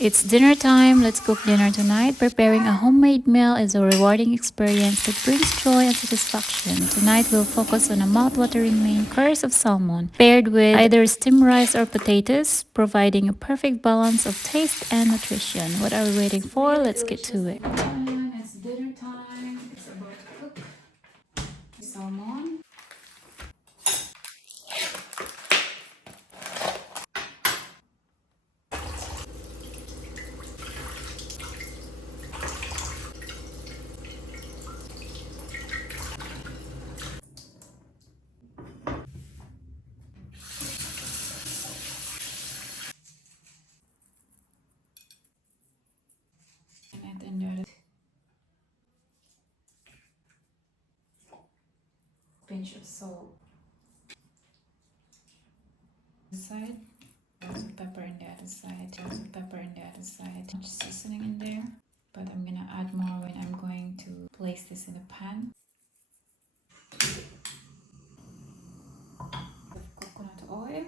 It's dinner time. Let's cook dinner tonight. Preparing a homemade meal is a rewarding experience that brings joy and satisfaction. Tonight we'll focus on a mouth-watering main course of salmon, paired with either steamed rice or potatoes, providing a perfect balance of taste and nutrition. What are we waiting for? Let's get to it. It's dinner time. It's about to cook salmon. And then there pinch of salt. This side, also pepper in the other side, also pepper in the other side. Much seasoning in there, but I'm gonna add more when I'm going to place this in a pan. With coconut oil.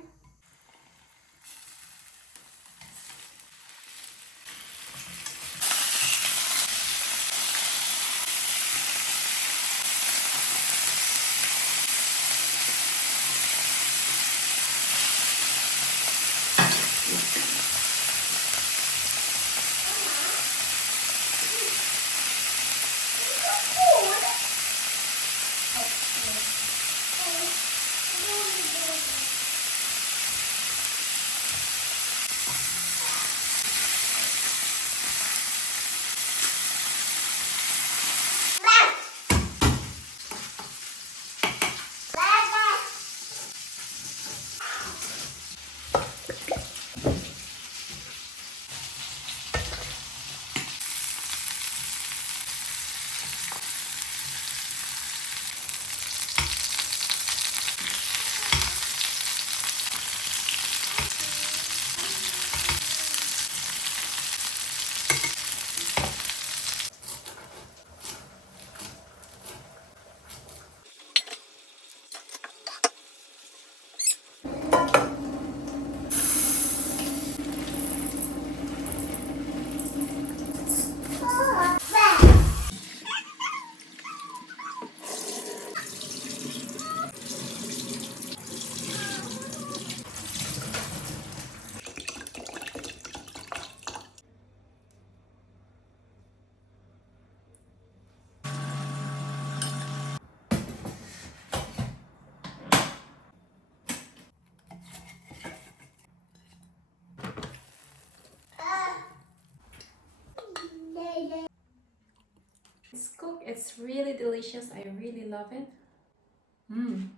It's cooked. It's really delicious. I really love it.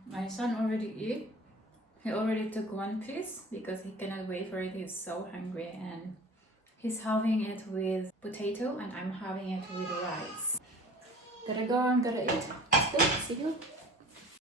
My son already ate. He already took one piece because he cannot wait for it. He's so hungry, and he's having it with potato and I'm having it with rice. Gotta go on, gotta eat. Let's go. See you.